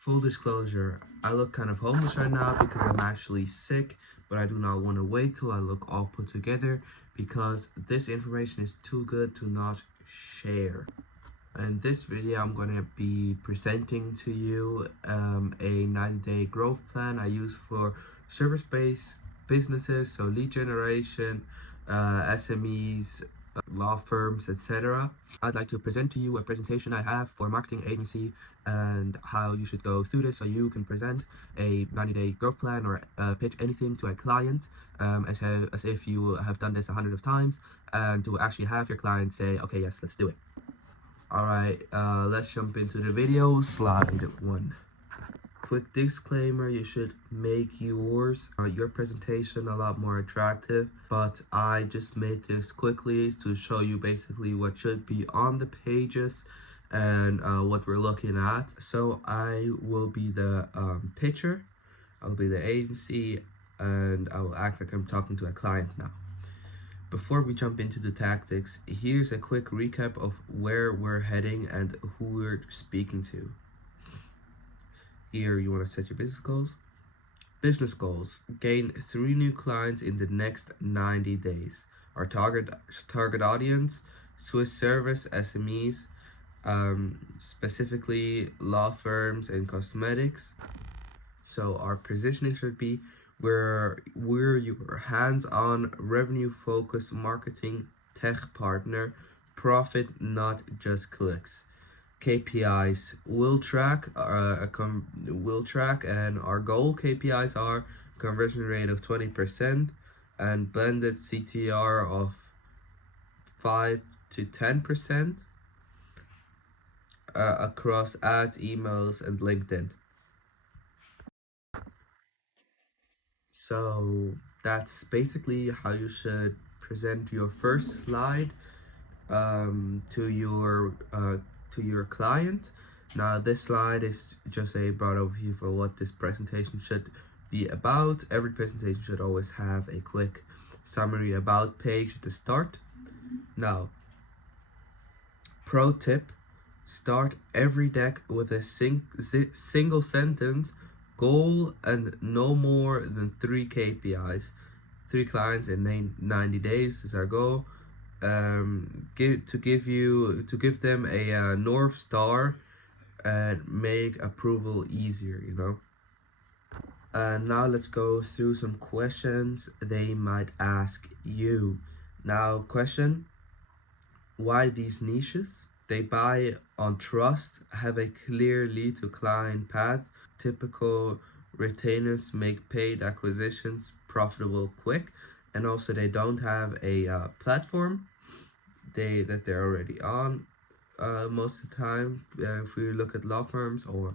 Full disclosure, I look kind of homeless right now because I'm actually sick, but I do not want to wait till I look all put together because this information is too good to not share. In this video, I'm going to be presenting to you a 90-day growth plan I use for service-based businesses, so lead generation, SMEs, law firms, etc. I'd like to present to you a presentation I have for a marketing agency and how you should go through this so you can present a 90-day growth plan or pitch anything to a client as if you have done this 100 of times, and to actually have your client say, okay, yes, let's do it. Alright, let's jump into the video. Slide 1. Quick disclaimer, you should make your presentation a lot more attractive, but I just made this quickly to show you basically what should be on the pages and what we're looking at. So I will be the pitcher, I'll be the agency, and I will act like I'm talking to a client now. Before we jump into the tactics, here's a quick recap of where we're heading and who we're speaking to. Here you want to set your business goals. Business goals: gain 3 new clients in the next 90 days. Our target audience: Swiss service SMEs, specifically law firms and cosmetics. So our positioning should be we're your hands-on, revenue-focused marketing tech partner. Profit, not just clicks. KPIs will track and our goal KPIs are conversion rate of 20% and blended CTR of 5 to 10% across ads, emails, and LinkedIn. So that's basically how you should present your first slide to your client. Now this slide is just a broad overview for what this presentation should be about. Every presentation should always have a quick summary about page at the start. Now, pro tip: start every deck with a single sentence goal and no more than 3 KPIs. 3 clients in 90 days is our goal. Give them a North Star and make approval easier, you know. Now let's go through some questions they might ask you. Now, question: why these niches? They buy on trust, have a clear lead to client path. Typical retainers make paid acquisitions profitable quick, and also they don't have a platform that they're already on most of the time. If we look at law firms, or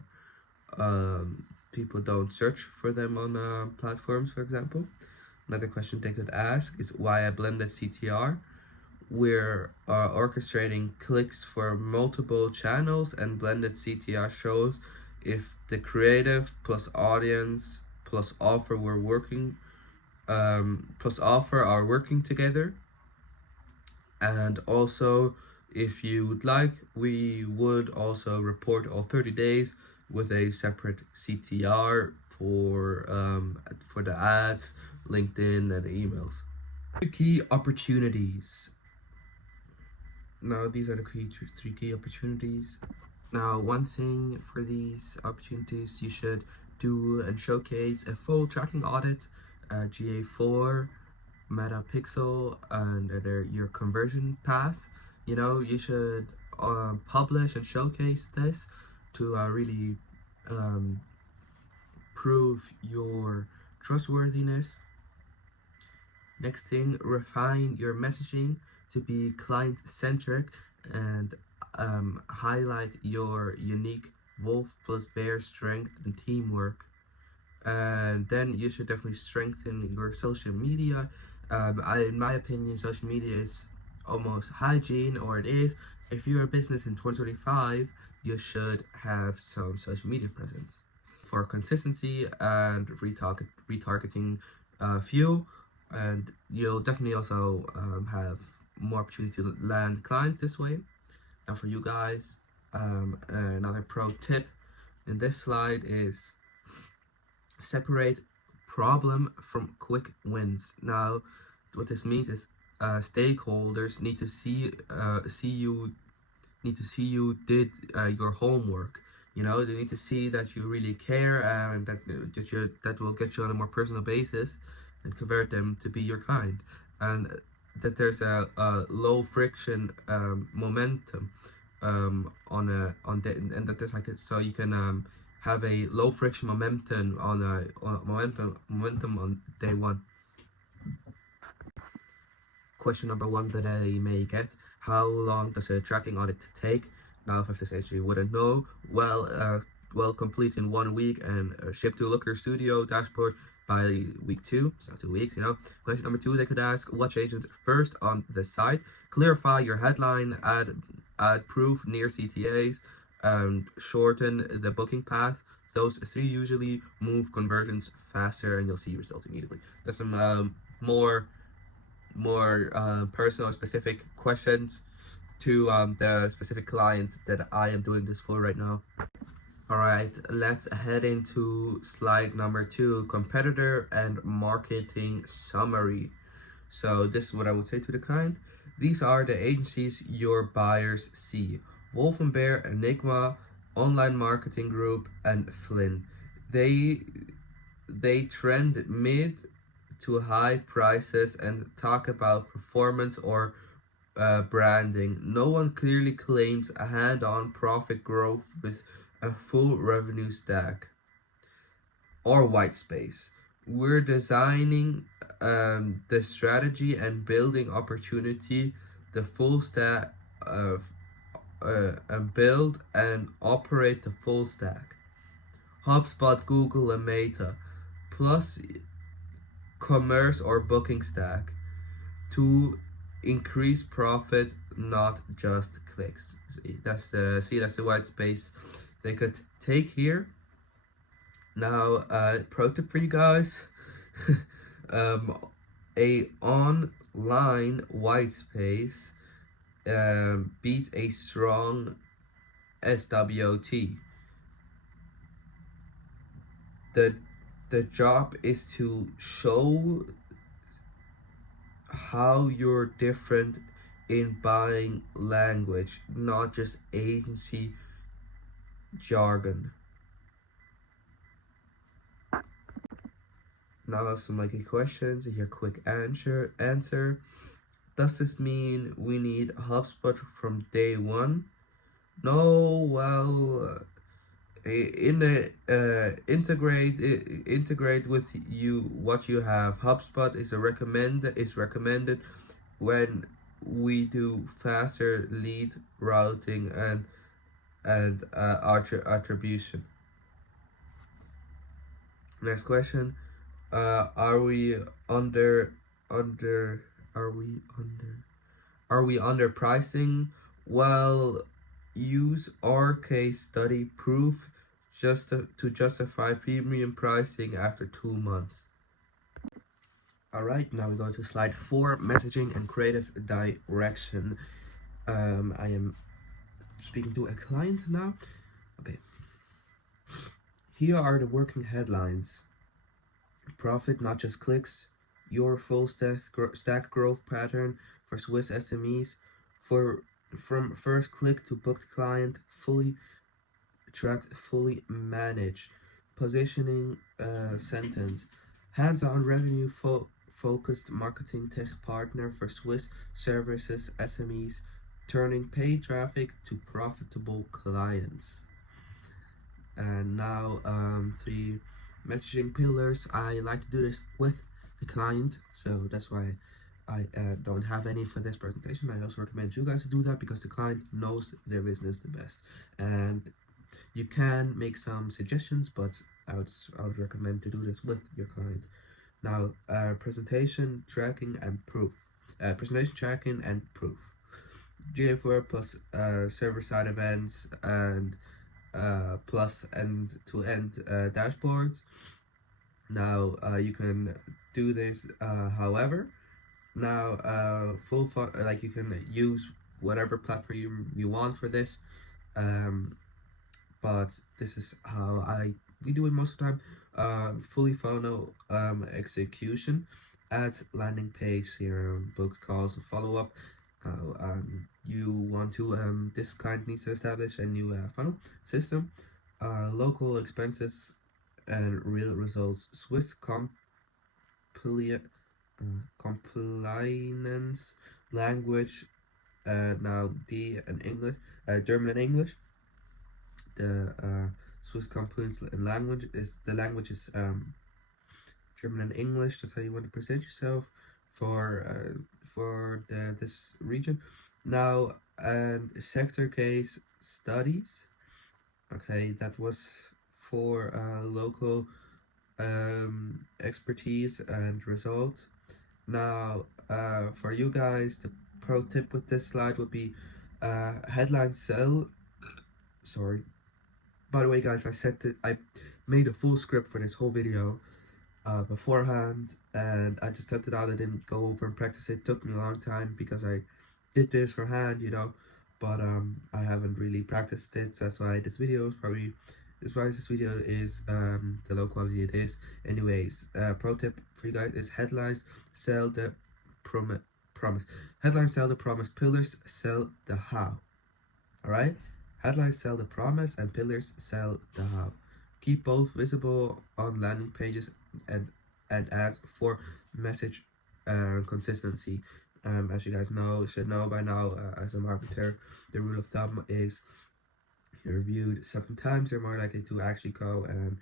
people don't search for them on platforms, for example. Another question they could ask is why a blended CTR. We're orchestrating clicks for multiple channels, and blended CTR shows if the creative plus audience plus offer are working together. And also, if you would like, we would also report all 30 days with a separate CTR for the ads, LinkedIn, and emails. Key opportunities. Now these are the 3 key opportunities. Now, one thing for these opportunities, you should do and showcase a full tracking audit, GA4, Metapixel, and your conversion path. You know, you should publish and showcase this to really prove your trustworthiness. Next thing, refine your messaging to be client-centric and highlight your unique wolf plus bear strength and teamwork. And then you should definitely strengthen your social media. In my opinion, social media is almost hygiene, or it is. If you're a business in 2025, you should have some social media presence for consistency and retargeting fuel. And you'll definitely also have more opportunity to land clients this way. And for you guys, another pro tip: in this slide is separate problem from quick wins. Now, what this means is stakeholders need to see you did your homework. You know, they need to see that you really care and that will get you on a more personal basis and convert them to be your client, and that there's a low friction momentum and that there's like so you can have a low friction momentum momentum on day one. Question number one that I may get: how long does a tracking audit take? Now, if this age you wouldn't know, well, complete in 1 week and ship to Looker Studio dashboard by week 2, so 2 weeks, you know. Question number 2, they could ask, what changes first on the site? Clarify your headline, add proof near CTAs, and shorten the booking path. Those 3 usually move conversions faster, and you'll see results immediately. There's some more personal specific questions to the specific client that I am doing this for right now. Alright, let's head into slide number 2, competitor and marketing summary. So this is what I would say to the client. These are the agencies your buyers see: Wolf & Bear, Enigma, Online Marketing Group, and Flynn. They trend mid to high prices and talk about performance or branding. No one clearly claims a hand-on profit growth with a full revenue stack or white space. We're designing the strategy and building opportunity, the full stack and build and operate the full stack. HubSpot, Google, and Meta, plus commerce or booking stack to increase profit, not just clicks. That's the white space they could take here. Now, pro tip for you guys: a online white space beats a strong SWOT. The job is to show how you're different in buying language, not just agency jargon. Now I have some likely questions. Here, quick answer. Does this mean we need HubSpot from day one? No. Well, integrate with what you have. HubSpot is recommended when we do faster lead routing and attribution. Next question: are we underpricing? Well, use our case study proof to justify premium pricing after 2 months. Alright, now we go to slide 4, messaging and creative direction. I am speaking to a client now. Okay. Here are the working headlines: profit, not just clicks; your full stack growth pattern for Swiss SMEs; from first click to booked client, fully tracked, fully managed; positioning sentence: hands-on revenue focused marketing tech partner for Swiss services SMEs, turning paid traffic to profitable clients. And now 3 messaging pillars. I like to do this with the client, so that's why I don't have any for this presentation. I also recommend you guys to do that because the client knows their business the best, and you can make some suggestions, but I would recommend to do this with your client. Now, presentation tracking and proof. Presentation tracking and proof. GA4 plus server-side events and plus end-to-end dashboards. Now you can do this however. Now like you can use whatever platform you want for this, but this is how we do it most of the time. Fully funnel execution, ads, landing page, CRM, booked calls, follow up. You want to this client needs to establish a new funnel system, local expenses and real results, Swiss compliance language, now D and English, German and English. The Swiss compliance and language is German and English. That's how you want to present yourself for this region. Now, and sector case studies. Okay, that was for local expertise and results. Now, for you guys, the pro tip with this slide would be headline sell. Sorry. By the way, guys, I made a full script for this whole video beforehand, and I just typed it out. I didn't go over and practice it. It took me a long time because I did this for hand, but I haven't really practiced it. So that's why this video is probably, as far as this video is the low quality it is. Anyways, pro tip for you guys is headlines sell the promise. Headlines sell the promise, pillars sell the how. All right, headlines sell the promise and pillars sell the how. Keep both visible on landing pages and ads for message consistency. As you guys should know by now, as a marketer, the rule of thumb is you're viewed 7 times, you're more likely to actually go and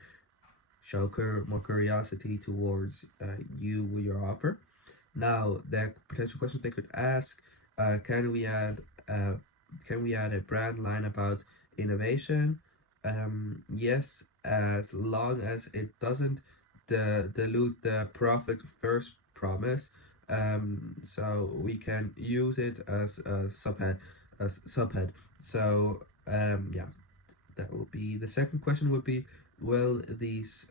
show more curiosity towards your offer. Now, the potential questions they could ask: can we add a brand line about innovation? Yes, as long as it doesn't dilute the profit first promise. So we can use it as a subhead. So yeah, that will be the second question. Would be, will these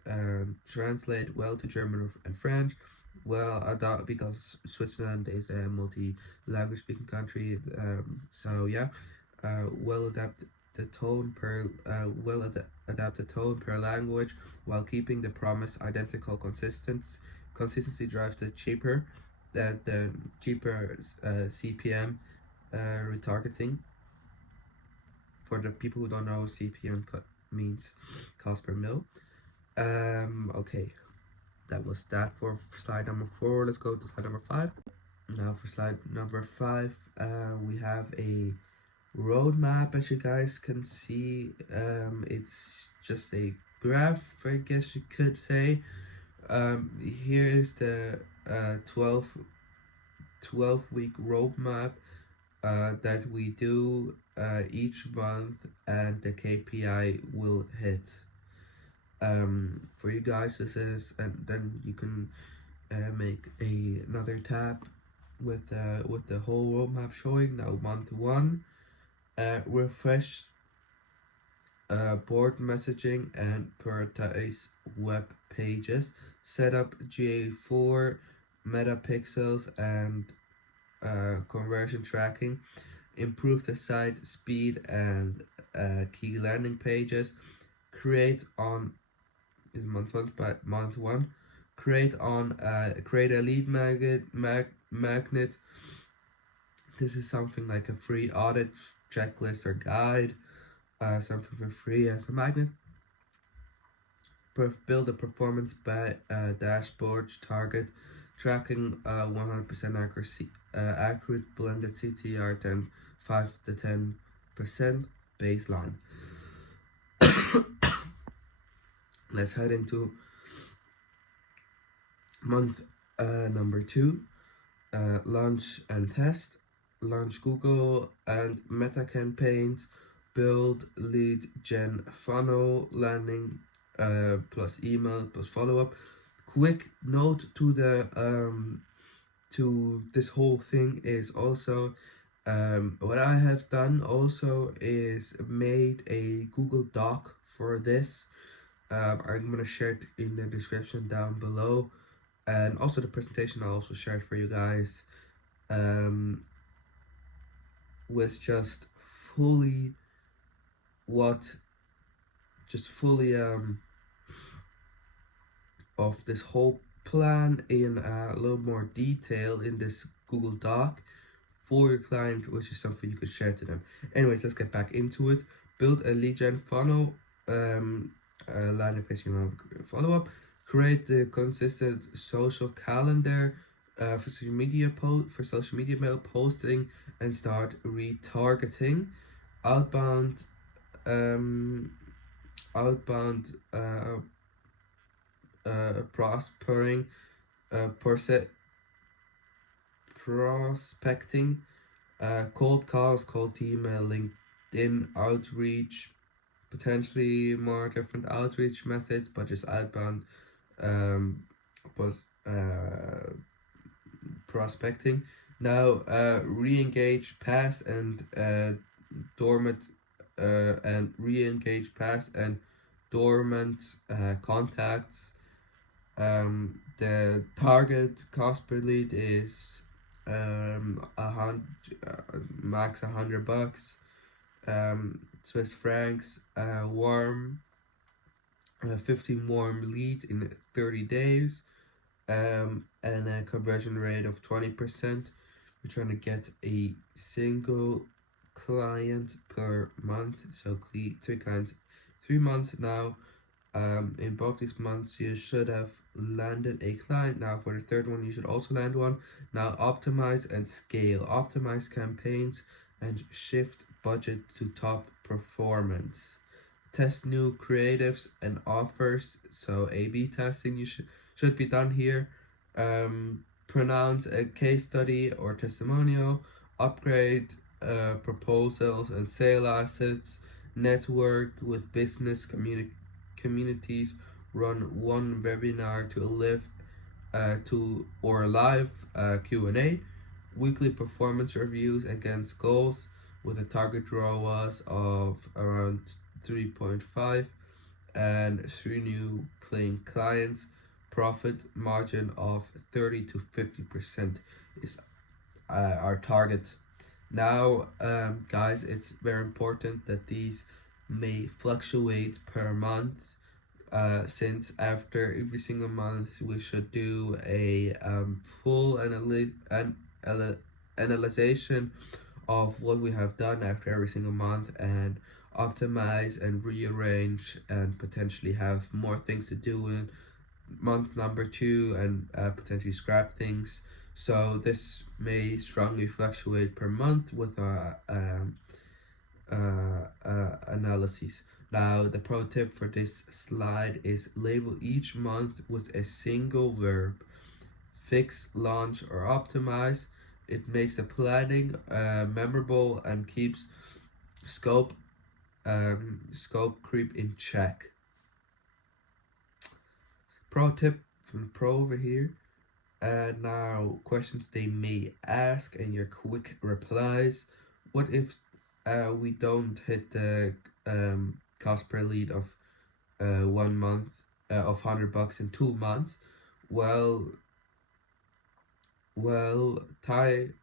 translate well to German and French? Well, because Switzerland is a multi-language speaking country, so yeah, well adapt the tone per adapt the tone per language while keeping the promise identical. Consistency drives the cheaper CPM retargeting. For the people who don't know, CPM means cost per mil. Okay, that was that for slide number 4. Let's go to slide number 5. Now for slide number 5, we have a roadmap. As you guys can see, it's just a graph, I guess you could say. Here is the 12-week roadmap that we do each month, and the KPI will hit. For you guys, this is, and then you can make another tab with the whole roadmap showing. Now month 1, refresh board messaging and prioritize web pages, set up GA4 megapixels and conversion tracking, improve the site speed and key landing pages, create on is month 1, create a lead magnet. This is something like a free audit checklist or guide, something for free as a magnet. Build a performance dashboard, target tracking 100% accurate blended CTR 5 to 10% baseline. Let's head into month number 2, launch and test. Launch Google and Meta campaigns, build lead gen funnel, landing plus email plus follow-up. Quick note to the to this whole thing is also what I have done also is made a Google Doc for this. I'm gonna share it in the description down below, and also the presentation I'll also share it for you guys, with just fully what just fully of this whole plan in a little more detail in this Google Doc for your client, which is something you could share to them. Anyways, let's get back into it. Build a lead gen funnel, landing page email follow up, create the consistent social calendar for social media mail posting, and start retargeting. Outbound outbound prospering prospecting, cold calls, cold email, LinkedIn outreach, potentially more different outreach methods, but just outbound prospecting. Now, re-engage past and dormant contacts. The target cost per lead is max $100 Swiss francs. Warm 15 warm leads in 30 days, and a conversion rate of 20%. We're trying to get a single client per month, so 3 clients 3 months now. In both these months you should have landed a client. Now for the third one you should also land one. Now optimize and scale. Optimize campaigns and shift budget to top performance. Test new creatives and offers, so A/B testing you should be done here. Pronounce a case study or testimonial. Upgrade proposals and sale assets. Network with business communities. Run one webinar to live Q&A. Weekly performance reviews against goals with a target ROAS of around 3.5 and 3 new paying clients. Profit margin of 30 to 50% is our target. Now, guys, it's very important that these may fluctuate per month, since after every single month we should do a full analyzation of what we have done after every single month, and optimize and rearrange and potentially have more things to do in month number 2 and potentially scrap things. So this may strongly fluctuate per month with our analyses. Now, the pro tip for this slide is label each month with a single verb: fix, launch, or optimize. It makes the planning memorable and keeps scope creep in check. Pro tip from the pro over here. Now, questions they may ask and your quick replies. What if we don't hit the cost per lead of 1 month of $100 in 2 months? Well, tight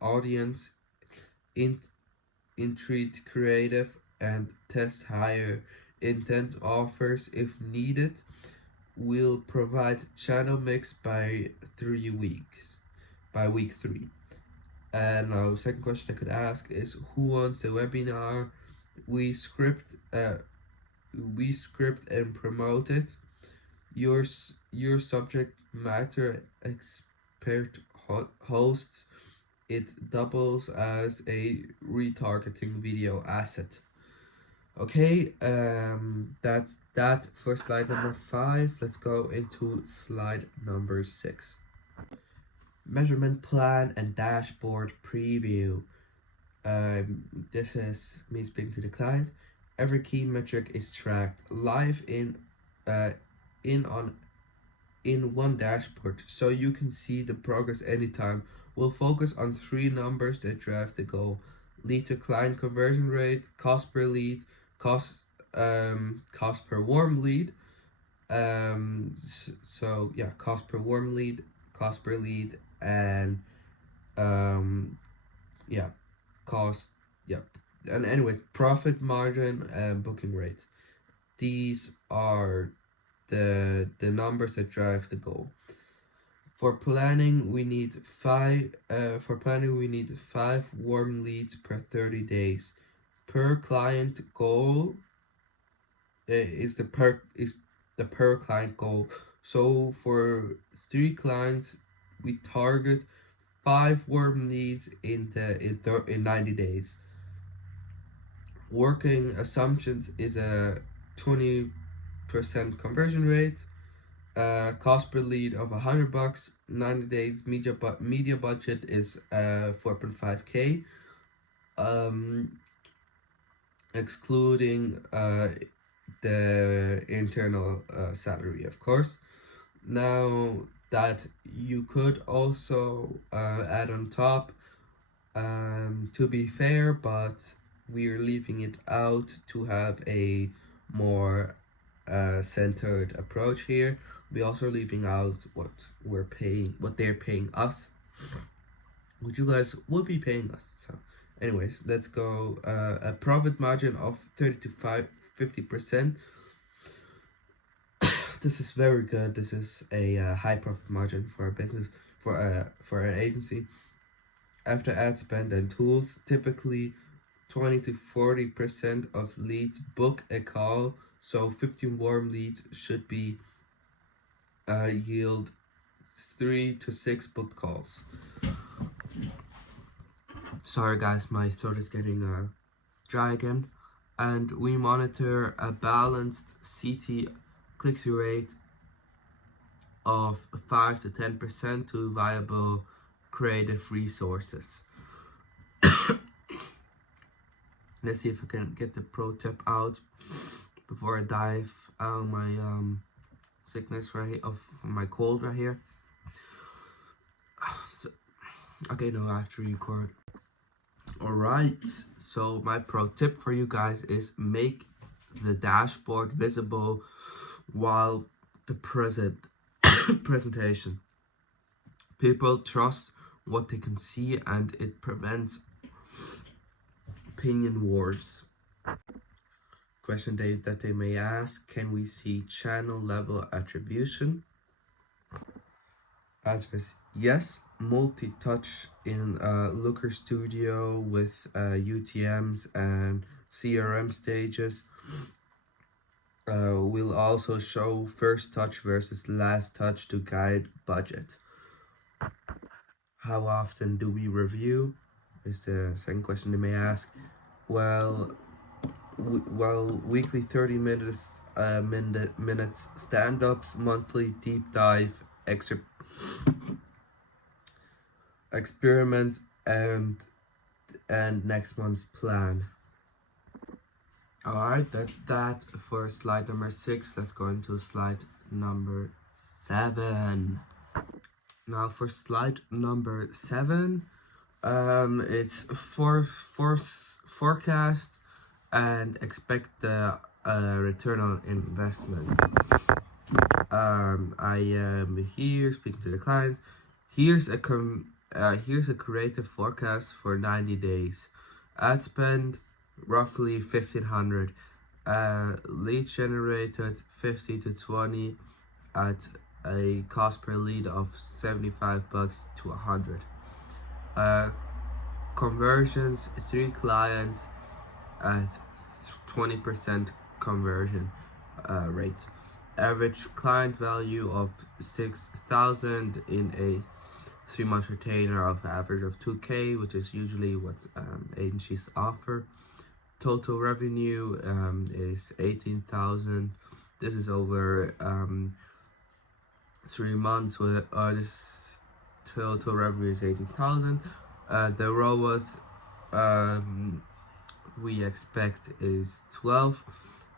audience, intrigue creative, and test higher intent offers if needed. We'll provide channel mix by 3 weeks, by week 3. And now, second question I could ask is, who wants the webinar? We script and promote it. Your subject matter expert hosts. It doubles as a retargeting video asset. Okay, that's that for slide number 5. Let's go into slide number 6. Measurement plan and dashboard preview. This is me speaking to the client. Every key metric is tracked live in one dashboard, so you can see the progress anytime. We'll focus on 3 numbers that drive the goal: lead to client conversion rate, cost per lead, cost per warm lead. So yeah, cost per warm lead, cost per lead, and cost, and anyways, profit margin and booking rate. these are the numbers that drive the goal. For planning, we need five warm leads per 30 days. Per client goal is the per client goal. So for 3 clients, we target 5 warm leads in 90 days. Working assumptions is a 20% conversion rate. Cost per lead of $100. 90 days media budget is 4.5k. Excluding the internal salary, of course. Now that you could also add on top, to be fair, but we're leaving it out to have a more centered approach here. We also leaving out what they're paying us, what you guys would be paying us. So anyways, let's go. A profit margin of 30 to 50%. This is very good. This is a high profit margin for a business, for an agency. After ad spend and tools, typically 20 to 40% of leads book a call, so 15 warm leads should be yield 3 to 6 booked calls. Sorry guys, my throat is getting dry again. And we monitor a balanced CT click-through rate of 5 to 10% to viable creative resources. Let's see if I can get the pro tip out before I dive out of my sickness right here, of my cold right here. So, okay, no, I have to record. Alright, so my pro tip for you guys is make the dashboard visible while the presentation. People trust what they can see, and it prevents opinion wars. Question that they may ask: can we see channel level attribution? Answer is yes. Multi-touch in Looker Studio with UTMs and CRM stages will also show first touch versus last touch to guide budget. How often do we review? Is the second question they may ask. Well, weekly 30 minutes stand-ups, monthly deep dive experiments, and next month's plan. Alright, that's that for slide number 6. Let's go into slide number 7. Now for slide number 7, it's forecast and expect the return on investment. I am here speaking to the client. Here's a creative forecast for 90 days. Ad spend roughly 1,500. Leads generated 50 to 20 at a cost per lead of $75 to $100. Conversions, 3 clients at 20% conversion rate. Average client value of 6,000 in a 3-month retainer of average of 2K, which is usually what agencies offer. Total revenue is 18,000. This is over 3 months. With this total revenue is 18,000. The ROAS we expect is 12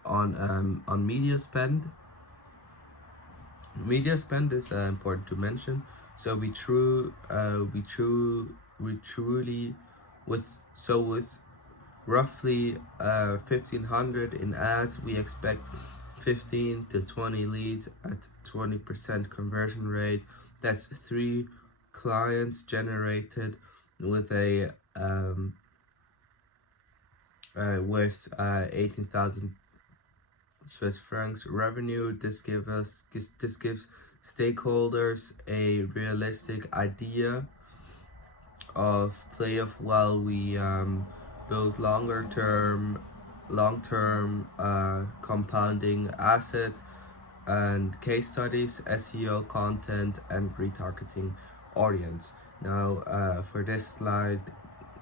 on media spend. Media spend is important to mention. So with roughly 1,500 in ads, we expect 15 to 20 leads at 20% conversion rate. That's 3 clients generated with a with 18,000 Swiss francs revenue. This gives stakeholders a realistic idea of playoff while we build long-term compounding assets and case studies, SEO content, and retargeting audience. Now, for this slide,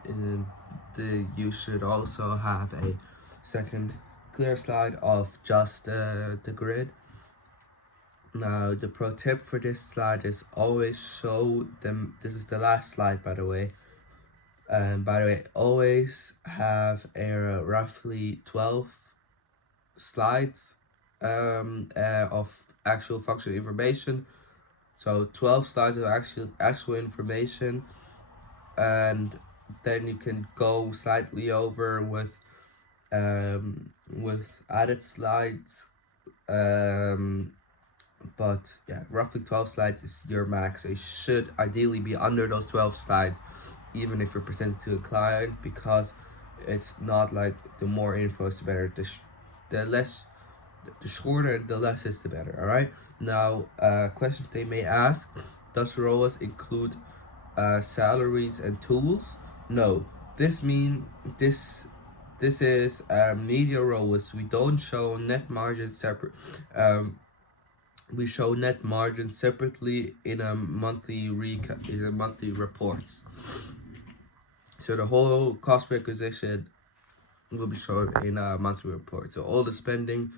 you should also have a second clear slide of just the grid. Now, the pro tip for this slide is always show them. This is the last slide, by the way. Always have a roughly 12 slides of actual functional information. So 12 slides of actual information, and then you can go slightly over with added slides. But yeah, roughly 12 slides is your max. So you should ideally be under those 12 slides, even if you're presenting to a client, because it's not like the more info is the better. The shorter, the less is the better. All right. Now, questions they may ask: does ROAS include salaries and tools? No. This is media ROAS. We don't show net margins separate. We show net margin separately in a monthly reports. So the whole cost per acquisition will be shown in a monthly report. So all the spending,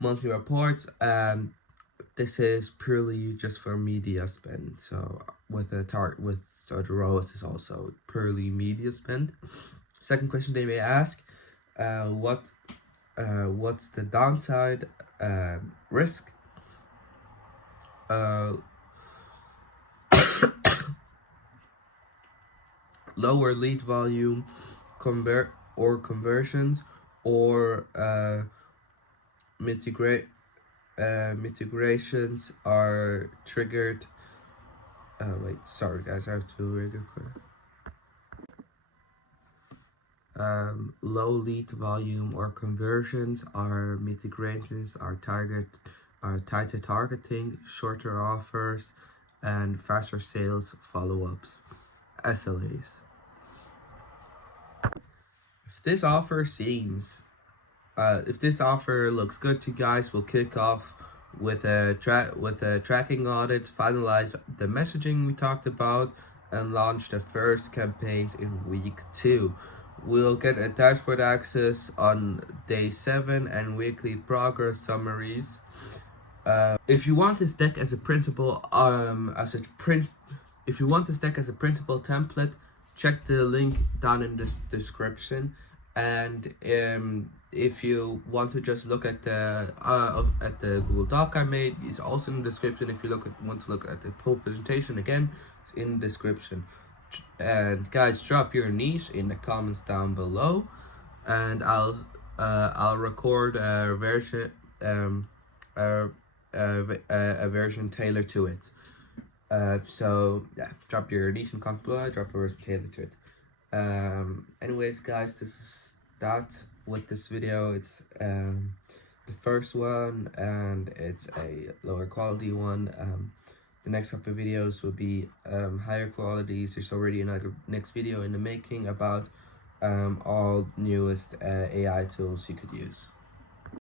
monthly reports, and this is purely just for media spend. So the ROAS is also purely media spend. Second question they may ask: what's the downside risk? Lower lead volume, conversions, or mitigations are triggered. Wait, sorry guys, I have to read it quick. Low lead volume or conversions are mitigations are tighter targeting, shorter offers, and faster sales follow-ups, SLAs. If this offer looks good to you guys, we'll kick off with a tracking audit, finalize the messaging we talked about, and launch the first campaigns in week 2. We'll get a dashboard access on day 7 and weekly progress summaries. If you want this deck as a printable template, check the link down in this description. And if you want to just look at the Google Doc I made, it's also in the description. If you want to look at the full presentation, again, it's in the description. And guys, drop your niche in the comments down below, and I'll record a version a version tailored to it. So yeah, drop your niche in comments below. Drop a version tailored to it. Anyways, guys, this is that with this video. It's the first one, and it's a lower quality one. The next couple of videos will be higher qualities. There's already another next video in the making about all newest AI tools you could use.